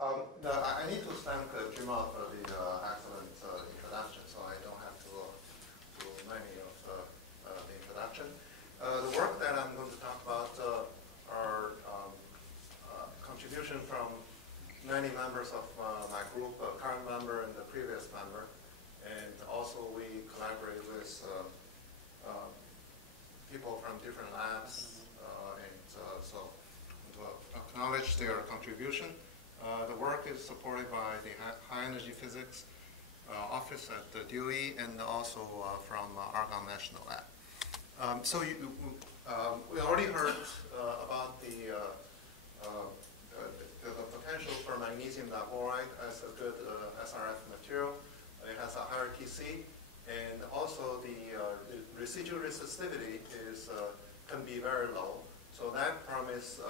I need to thank Jima for the excellent introduction, so I don't have to do many of the introduction. The work that I'm going to talk about are contribution from many members of my group, current member and the previous member, and also we collaborate with people from different labs, so to acknowledge their contribution. The work is supported by the High Energy Physics Office at the DOE and also from Argonne National Lab. So we already heard about the potential for magnesium diboride as a good SRF material. It has a higher TC, and also the residual resistivity can be very low. So that promises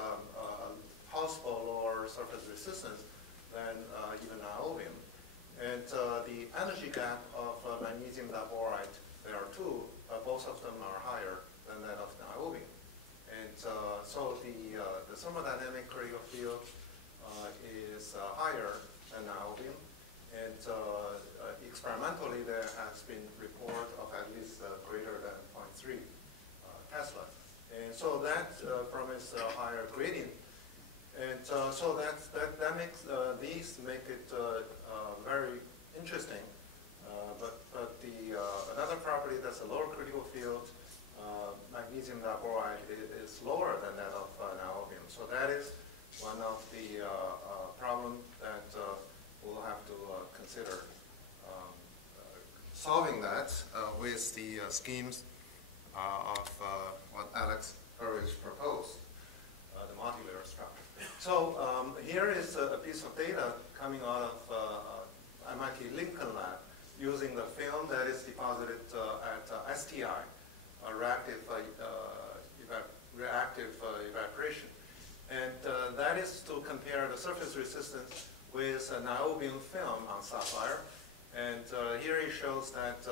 possible lower surface resistance than even niobium. And the energy gap of magnesium diboride, there are two, both of them are higher than that of niobium. And so the thermodynamic critical field is higher than niobium. And experimentally, there has been report of at least greater than 0.3 Tesla. And so that promises a higher gradient. And so that makes these make it very interesting. But another property that's a lower critical field, magnesium diboride is lower than that of niobium. So that is one of the problems that we'll have to consider solving that with the schemes of what Alex Burridge proposed, the multilayer structure. So here is a piece of data coming out of MIT Lincoln Lab using the film that is deposited at STI, reactive evaporation. And that is to compare the surface resistance with a niobium film on sapphire. And here it shows that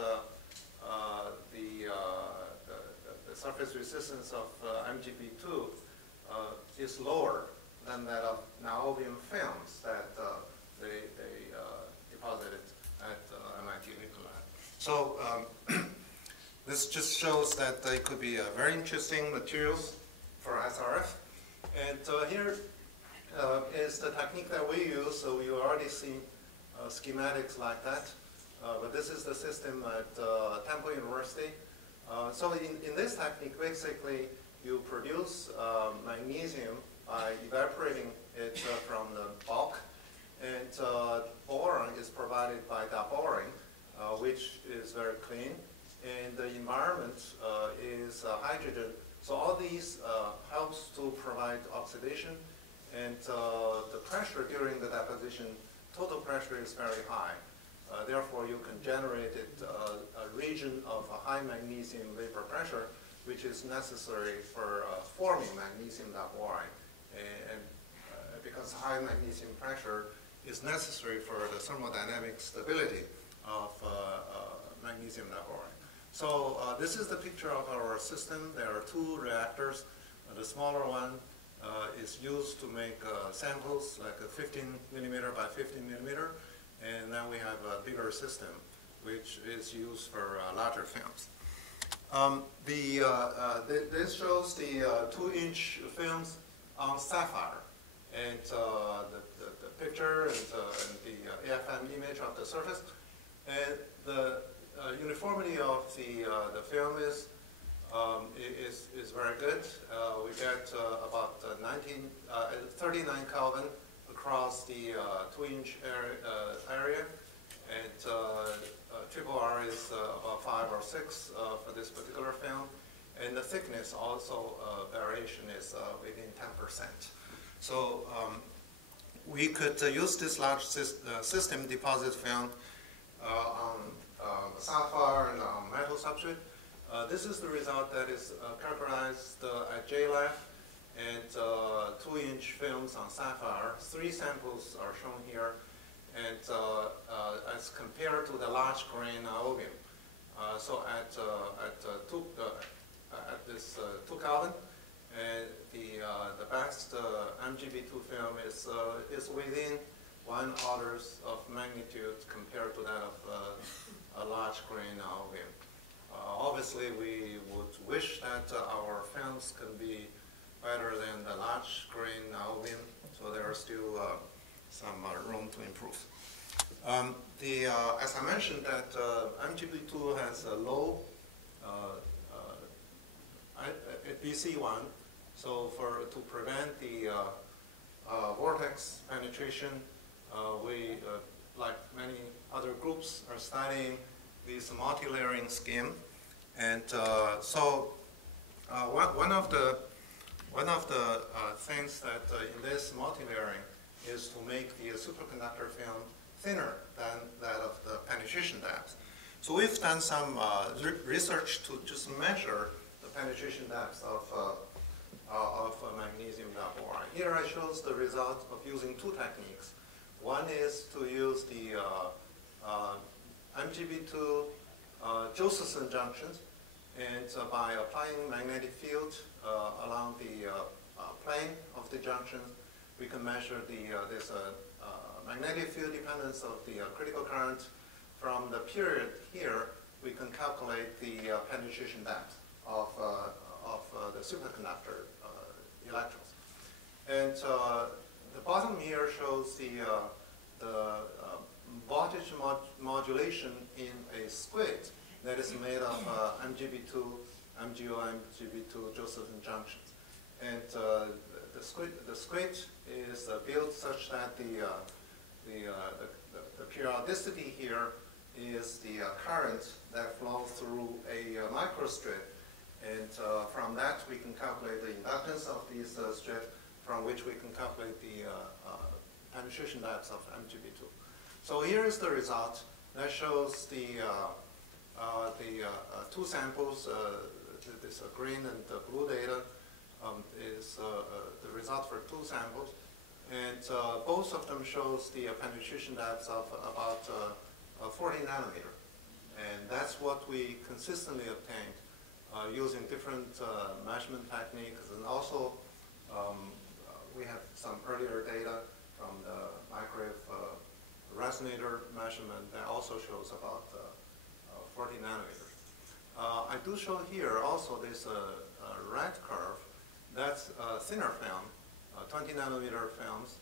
the surface resistance of MgB2 is lower than that of niobium films that they deposited at MIT Lincoln Lab. So this just shows that they could be very interesting materials for SRF. And here is the technique that we use. So we already see schematics like that. But this is the system at Temple University. So in this technique, basically, you produce magnesium by evaporating it from the bulk. And boron is provided by diboring, which is very clean. And the environment is hydrogen. So all these helps to provide oxidation. And the pressure during the deposition, total pressure is very high. Therefore, you can generate a region of a high magnesium vapor pressure, which is necessary for forming magnesium diboride. And because high magnesium pressure is necessary for the thermodynamic stability of magnesium diboride. So this is the picture of our system. There are two reactors. The smaller one is used to make samples, like a 15 millimeter by 15 millimeter. And then we have a bigger system, which is used for larger films. This shows the 2-inch films on sapphire. And the picture and the AFM image of the surface. And the uniformity of the film is very good. We get about 39 Kelvin across the 2-inch area, and triple R is about 5 or 6 for this particular film, and the thickness also variation is within 10%. So we could use this large system deposit film on sapphire and on metal substrate. This is the result that is characterized at JLab, and 2-inch films on sapphire. 3 samples are shown here, and as compared to the large grain niobium. So at this 2 Kelvin, and the best MgB2 film is within 1 orders of magnitude compared to that of a large grain niobium. Obviously, we would wish that our films can be better than the large grain niobium, so there are still some room to improve. As I mentioned, that MGB2 has a low BC1, so to prevent the vortex penetration, we, like many other groups, are studying this multi-layering scheme. And one of the things that in this multi-layering is to make the superconductor film thinner than that of the penetration depth. So we've done some research to just measure the penetration depth of magnesium double wire. Here I shows the result of using 2 techniques. One is to use the MGB2 Josephson junctions, and by applying magnetic field along the plane of the junction, we can measure this magnetic field dependence of the critical current. From the period here, we can calculate the penetration depth of the superconductor electrons. And the bottom here shows the voltage modulation in a squid that is made of MGB2, MGO, MGB2 Josephson junctions. And the squid is built such that the periodicity here is the current that flows through a microstrip. And from that, we can calculate the inductance of these strip, from which we can calculate the penetration depth of MGB2. So here is the result that shows the 2 samples. This green and the blue data is the result for 2 samples, and both of them shows the penetration depth of about 40 nanometer, and that's what we consistently obtained using different measurement techniques, and also we have some earlier data from the microwave resonator measurement that also shows about 40 nanometers. I do show here also this red curve. That's thinner film, 20 nanometer films,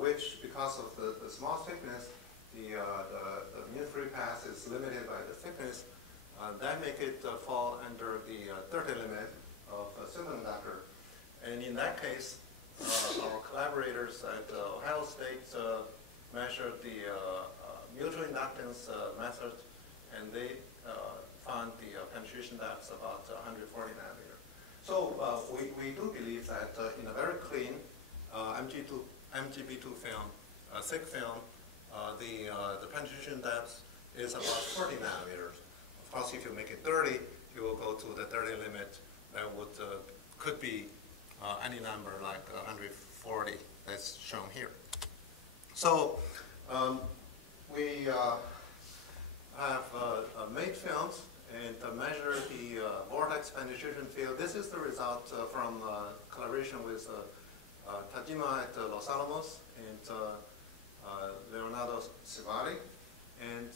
which because of the small thickness, the mean-free path is limited by the thickness. That make it fall under the 30 limit of a superconductor. And in that case, our collaborators at Ohio State measured the mutual inductance method, and they found the penetration depth about 140 nanometer. So we do believe that in a very clean MGB2 film, thick film, the penetration depth is about 40 nanometers. Of course, if you make it 30, you will go to the 30 limit. That would could be any number like 140 that's shown here. So we have made films and measure the vortex penetration field. This is the result from collaboration with Tajima at Los Alamos and Leonardo Civali. And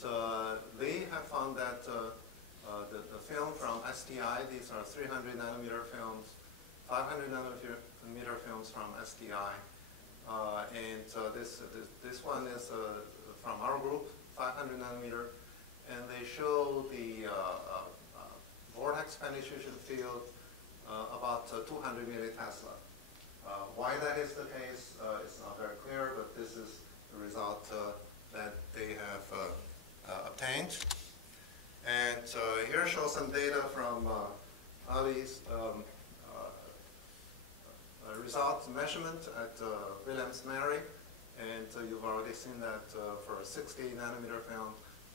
they have found that the film from STI, these are 300 nanometer films, 500 nanometer films from STI. And this one is from our group, 500 nanometer. And they show the vortex penetration field about 200 millitesla. Why that is the case is not very clear, but this is the result that they have obtained. And here shows some data from Ali's result measurement at Williams-Mary. And you've already seen that for a 60 nanometer film,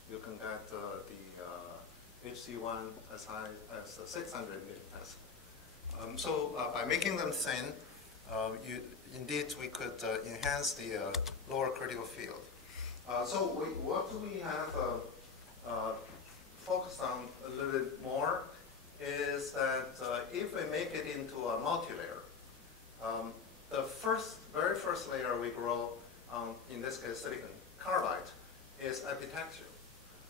you can get the HC1 as high as 600 millipascal. So by making them thin, indeed we could enhance the lower critical field. So what we have focused on a little bit more is that if we make it into a multi-layer, the very first layer we grow in this case silicon carbide, is epitaxial.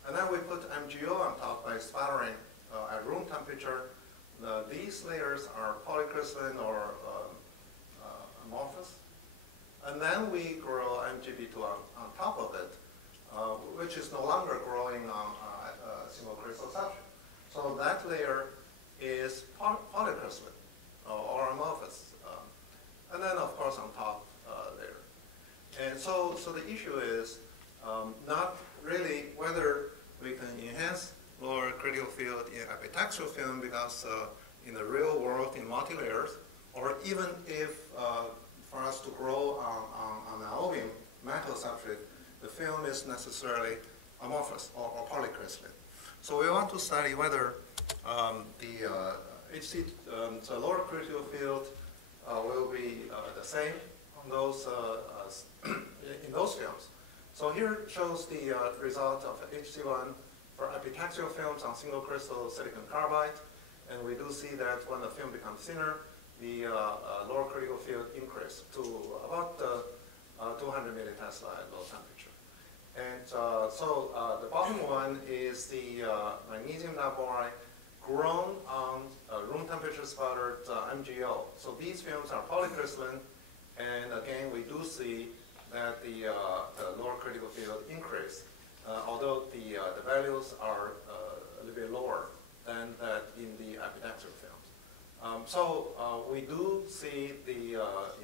And then we put MgO on top by sputtering at room temperature. These layers are polycrystalline or amorphous. And then we grow MgB2 on top of it, which is no longer growing on a single crystal substrate. So that layer is polycrystalline or amorphous. And then, of course, on top layer. And so the issue is not really whether we can enhance lower critical field in epitaxial film, because in the real world in multi-layers, or even if for us to grow on an niobium metal substrate, the film is necessarily amorphous or polycrystalline. So we want to study whether the lower critical field will be the same on those in those films. So here shows the result of HC1 for epitaxial films on single crystal silicon carbide, and we do see that when the film becomes thinner, the lower critical field increase to about 200 millitesla at low temperature. And so the bottom one is the magnesium diboride grown on room temperature sputtered MgO. So these films are polycrystalline, and again we do see that the lower critical field increase, although the values are a little bit lower than that in the epitaxial films. So we do see the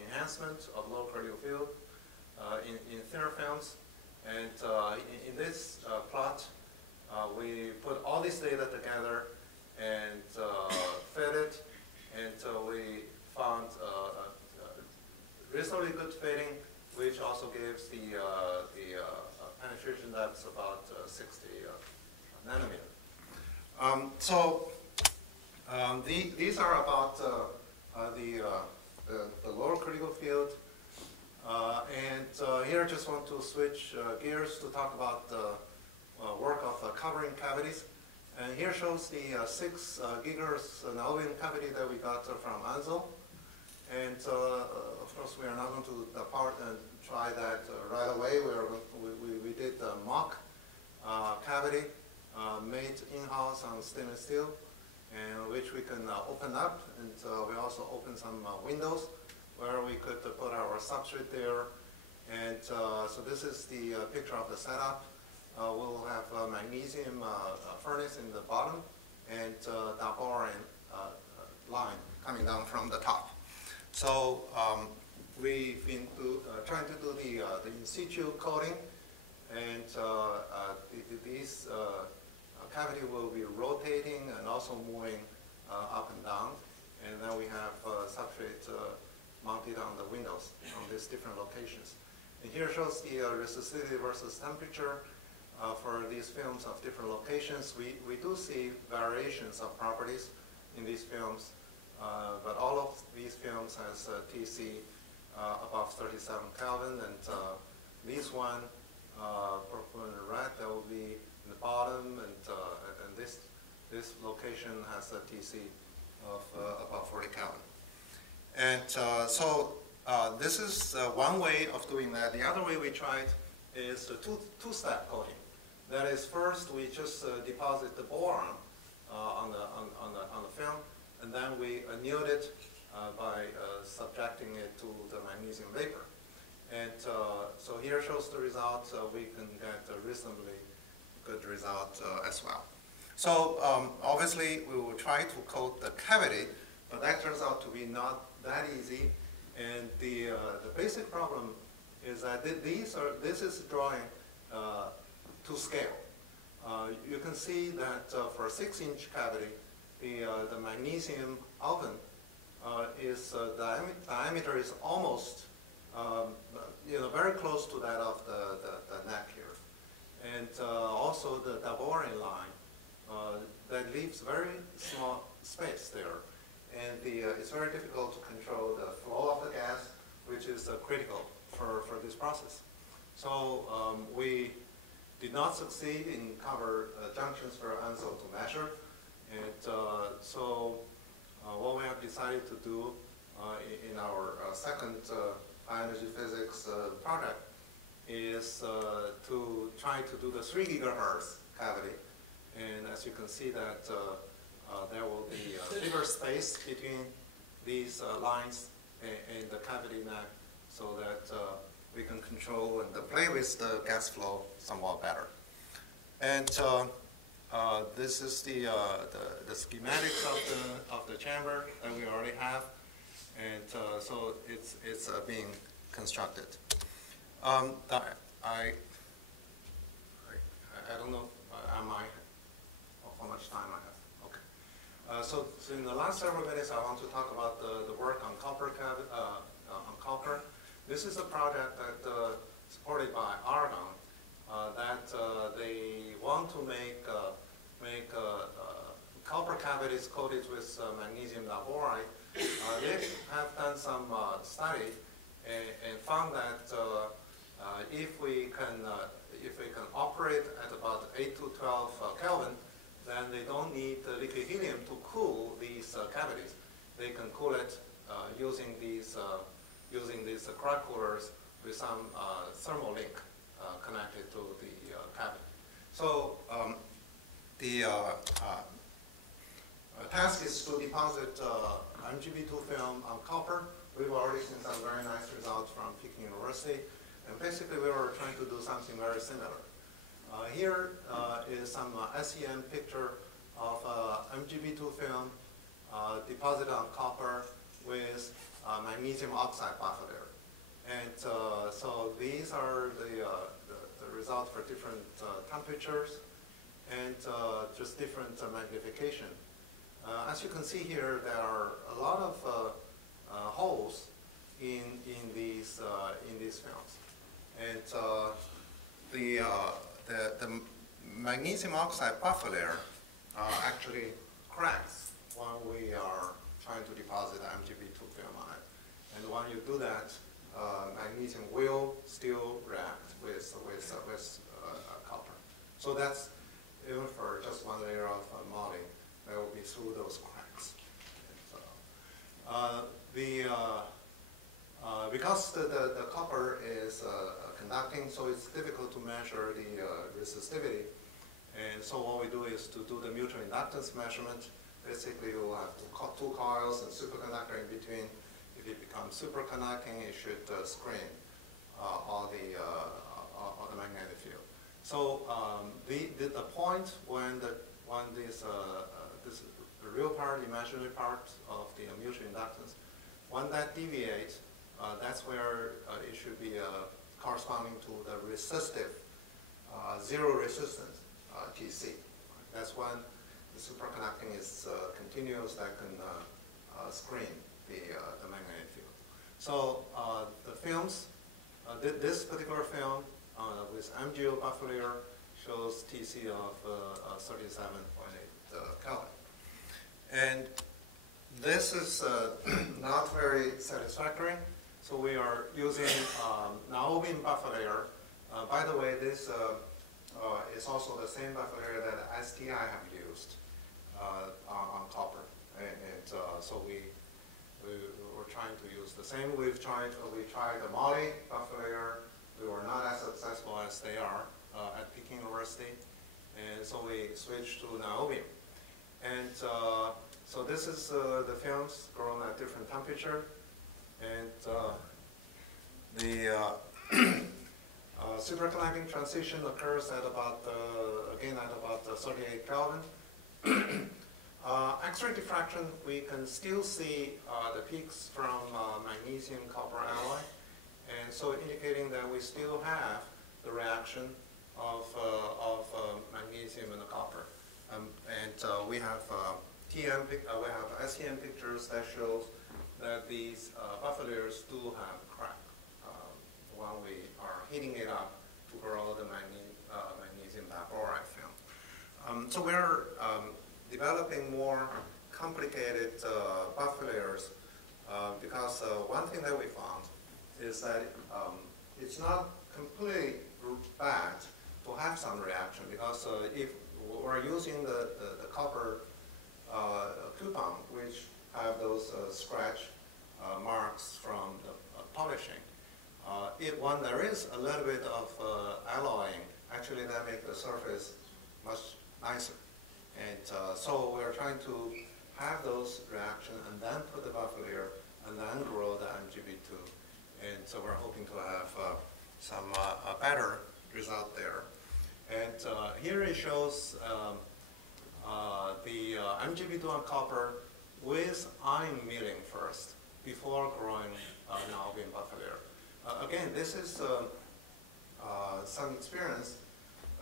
enhancement of low critical field in thinner films. And in this plot, we put all this data together and fed it, and we found reasonably good fitting, which also gives the penetration that's about 60 nanometer. These are about the lower critical field. Here I just want to switch gears to talk about the work of covering cavities. And here shows the 6 GHz niobium cavity that we got from Ansel. And of course, we are not going to depart and try that right away. We did the mock cavity made in-house on stainless steel, and which we can open up. And we also opened some windows where we could put our substrate there. And so this is the picture of the setup. We'll have a magnesium furnace in the bottom and diborane line coming down from the top. So we've been trying to do the in-situ coating, and these cavity will be rotating and also moving up and down. And then we have substrate mounted on the windows on these different locations. And here shows the resistivity versus temperature for these films of different locations. We do see variations of properties in these films, but all of these films has TC above 37 Kelvin, and this one, purple and red, that will be in the bottom, and this location has a TC of about 40 Kelvin. And so this is one way of doing that. The other way we tried is the two-step coating. That is, first we just deposit the boron on the film, and then we annealed it by subjecting it to the magnesium vapor. And so here shows the result. We can get a reasonably good result as well. So obviously we will try to coat the cavity, but that turns out to be not that easy. And the basic problem is that this is drawing to scale. You can see that for a 6-inch cavity, the magnesium oven is diameter is almost very close to that of the neck here, and also the diborane line that leaves very small space there, and it's very difficult to control the flow of the gas, which is critical for this process. So we did not succeed in cover junctions for Ansel to measure, and so what we have decided to do in our second high energy physics project is to try to do the 3 gigahertz cavity. And as you can see that there will be a bigger space between these lines in the cavity neck so that we can control and play with the gas flow somewhat better. And this is the schematics of the chamber that we already have. And so it's being constructed. I don't know how much time I have. Okay. So in the last several minutes, I want to talk about the work on copper. This is a project that supported by Argonne that they want to make copper cavities coated with magnesium diboride. They have done some study and found that if we can operate at about 8 to 12 Kelvin, then they don't need the liquid helium to cool these cavities. They can cool it using these crack coolers with some thermal link connected to the cavity. So the task is to deposit MgB2 film on copper. We've already seen some very nice results from Peking University. And basically, we were trying to do something very similar. Here is some SEM picture of MgB2 film deposited on copper with magnesium oxide buffer layer. And so these are the results for different temperatures and just different magnification. As you can see here, there are a lot of holes in these films, and the magnesium oxide buffer layer actually cracks when we are trying to deposit MgB2 film on it. And when you do that, magnesium will still react with copper. So that's even for just one layer of moly, that will be through those cracks. Because the copper is conducting, so it's difficult to measure the resistivity. And so what we do is to do the mutual inductance measurement. Basically, we'll have two coils and superconductor in between. If it becomes superconducting, it should screen all the magnetic field. So the point when the real part, imaginary part of the mutual inductance, when that deviates, that's where it should be corresponding to the resistive, zero resistance, TC. That's when the superconducting is continuous, that can screen the magnetic field. So the films, this particular film with MgO buffer layer shows TC of 37.8 Kelvin. And this is not very satisfactory. So we are using niobium buffer layer. By the way, this is also the same buffer layer that STI have used on copper. And so we were trying to use the same. We tried the moly buffer layer. We were not as successful as they are at Peking University. And so we switched to niobium. And so this is the films grown at different temperature. And the superconducting transition occurs at about, again, at about 38 Kelvin. X-ray diffraction, we can still see the peaks from magnesium copper alloy, and so indicating that we still have the reaction of magnesium and the copper. And we have we have SEM pictures that shows that these buffer layers do have a crack when we are heating it up to grow the magnesium diboride film. So we're developing more complicated buffer layers because one thing that we found is that it's not completely bad to have some reaction, because if we're using the copper coupon, which have those scratch marks from the polishing, when there is a little bit of alloying, actually that makes the surface much nicer. And so we're trying to have those reactions and then put the buffer layer and then grow the MGB2. And so we're hoping to have some better result there. And here it shows the MGB2 on copper with ion milling first before growing niobium buffer layer. Again, this is some experience,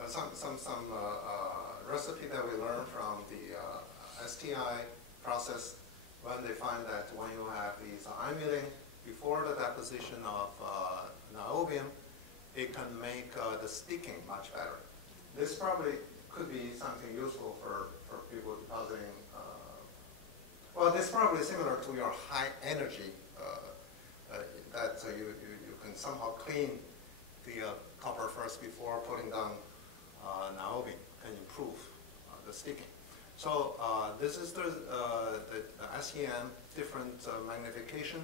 some recipe that we learned from the STI process when they find that when you have these ion milling before the deposition of niobium, it can make the sticking much better. This probably could be something useful for people depositing. Well, this is probably similar to your high energy that you can somehow clean the copper first before putting down niobium and improve the sticking. So this is the SEM different magnification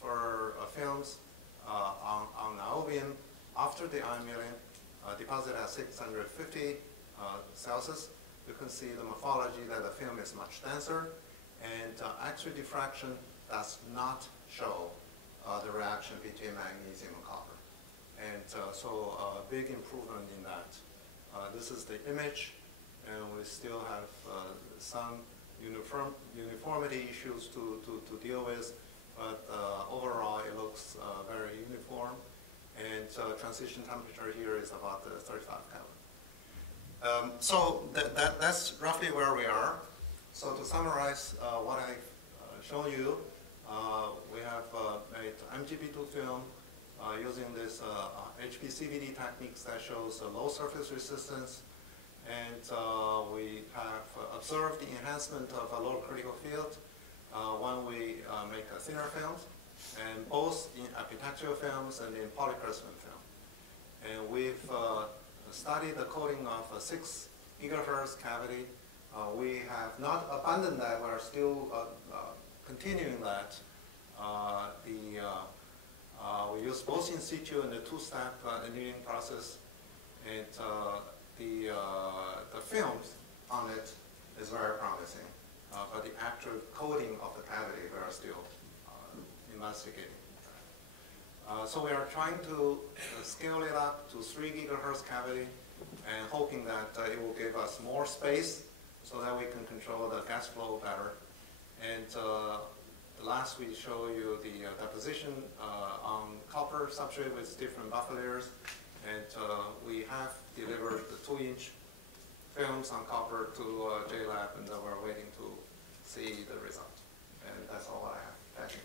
for films on niobium after the ion milling, deposit at 650 Celsius. You can see the morphology that the film is much denser, and X-ray diffraction does not show the reaction between magnesium and copper. And so a big improvement in that. This is the image, and we still have some uniformity issues to deal with, but overall it looks very uniform. And transition temperature here is about 35 Kelvin. So that's roughly where we are. So to summarize what I've shown you, we have made MGB2 film using this HPCVD techniques that shows low surface resistance, and we have observed the enhancement of a low critical field when we make a thinner films, and both in epitaxial films and in polycrystalline film. And we've studied the coating of a 6 GHz cavity. We have not abandoned that. We're still continuing that. We use both in-situ and the two-step annealing process. And the films on it is very promising. But the actual coating of the cavity, we are still investigating. So we are trying to scale it up to 3 GHz cavity and hoping that it will give us more space so that we can control the gas flow better. And last we show you the deposition on copper substrate with different buffer layers. And we have delivered the 2-inch films on copper to JLab, and we're waiting to see the result. And that's all I have. Thank you.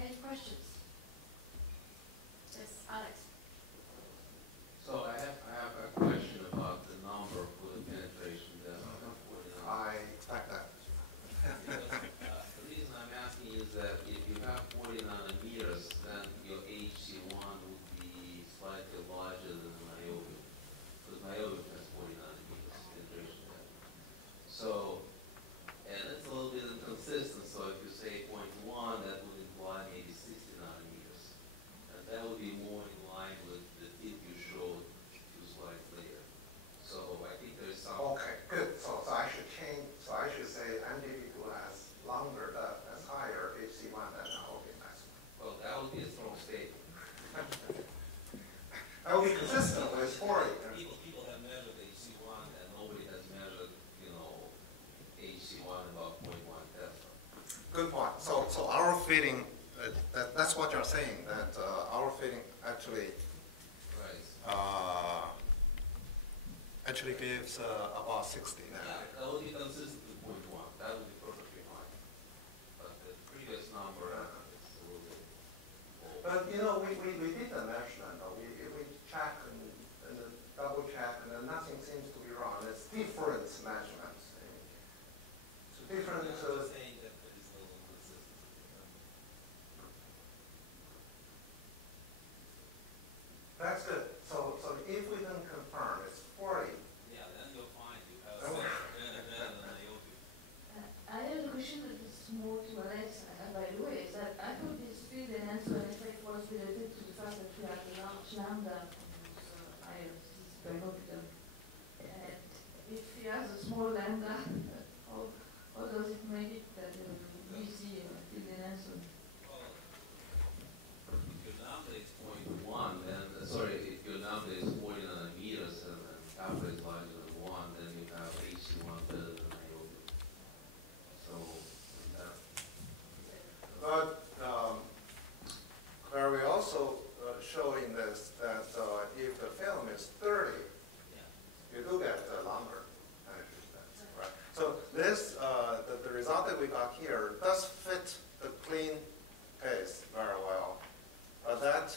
Any questions? Yes, Alex. So I have a question about the number for the penetration that I expect that. The reason I'm asking is that if you have 40 nanometers, then your HC1 would be slightly larger than the niobium, because niobium has 40 nanometers penetration depth. So, and it's a little bit inconsistent. So if you say 0.1, that would imply maybe 60 nanometers, and that would be more in line with the tip you showed 2 slides later. So I think there's some. Okay, good. So I should change. So I should say MGB2 has longer, has higher HC1 than niobium maximum. Well, that would be a strong statement. That will be consistent with 40. People have measured HC1, and nobody has measured, HC1 about 0.1 Tesla. Good point. So our feeling, that's what you're saying, that our feeling actually Right. actually gives about 60 now. Yeah, that would be consistent with 0.1. That would be perfectly fine. But the previous number is a little bit old. But we did the measurement. We check and double check, and then nothing seems to be wrong. It's different measurements. So different. Saying that there is no consistency. That's good. So if we can confirm it's 40. Yeah, then you'll find you have Oh. better than niobium. I have a question that is lambda, or does it make it that you see is enhancement? Well, if your lambda is 0.1, then, if your lambda is 40 nanometers and kappa is larger than 1, then you have HC1 better than niobium. So, But where we also show in this that if the film is 30, you do get longer energy spans, right? So this, the result that we got here does fit the clean case very well. That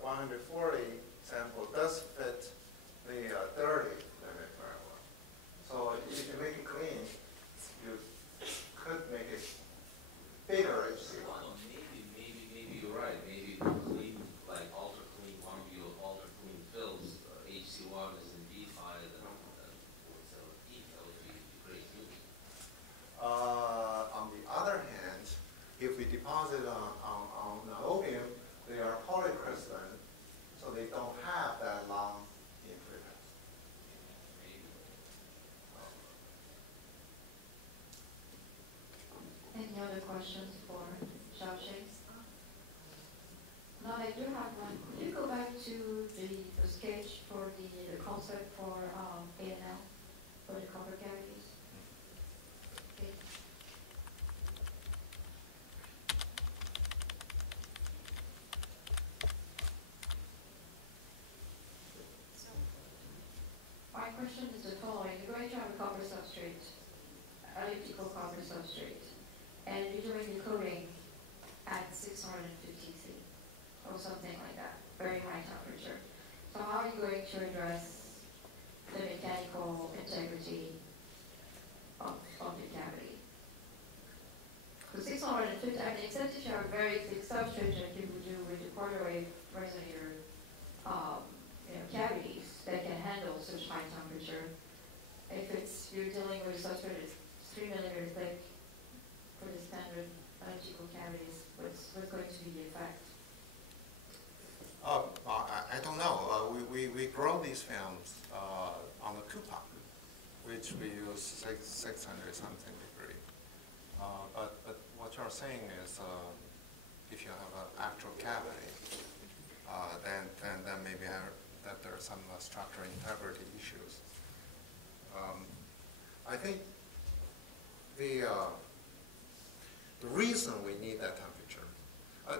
140 sample does fit the 30 limit very well. So if you make it clean, you could make it bigger HC1. well, maybe you're right. Maybe clean, like ultra clean, one of your ultra clean films, HC1 is indeed higher than 417. That would be great news. On the other hand, if we deposit on niobium, they are polycrystalline, so they don't have that long entry path. Maybe. Any other questions for XiaoXing? No, I do have one. Could you go back to the sketch for the concept for A&L, for the copper cavities? Okay. My question is the following. You're going to have a copper substrate, elliptical copper substrate, and you're doing the coating at 650 C or something like that, very high temperature. So how are you going to address the mechanical integrity of the cavity? Because 650, I mean, except if you have a very thick substrate like you would do with the quarter wave resonator cavities that can handle such high temperature. If you're dealing with a substrate that's 3 millimeters thick for the standard elliptical cavities, what's going to be the effect? I don't know. We grow these films on the coupon, which we use 600 something degree. But what you're saying is, if you have an actual cavity, then maybe that there are some structural integrity issues. I think the reason we need that temperature,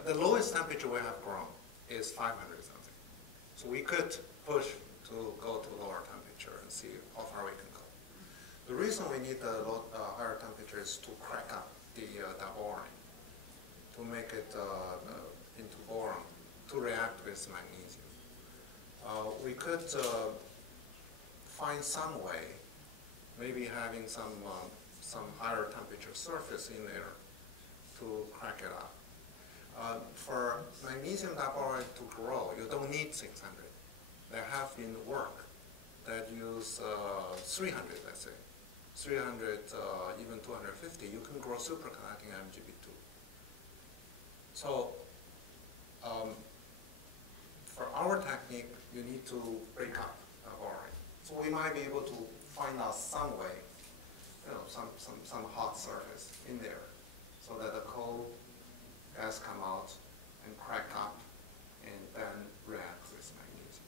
the lowest temperature we have grown is 500 something. So we could push to go to lower temperature and see how far we can go. The reason we need the higher temperature is to crack up the boron, to make it into boron, to react with magnesium. We could find some way, maybe having some higher temperature surface in there to crack it up. For magnesium diboride to grow, you don't need 600. There have been work that use 300, let's say. 300, even 250, you can grow superconducting MgB2. So for our technique, you need to break up boron. So we might be able to find out some way, some hot surface in there, so that the cold gas come out and crack up and then react with magnesium.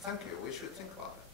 Thank you. We should think about it.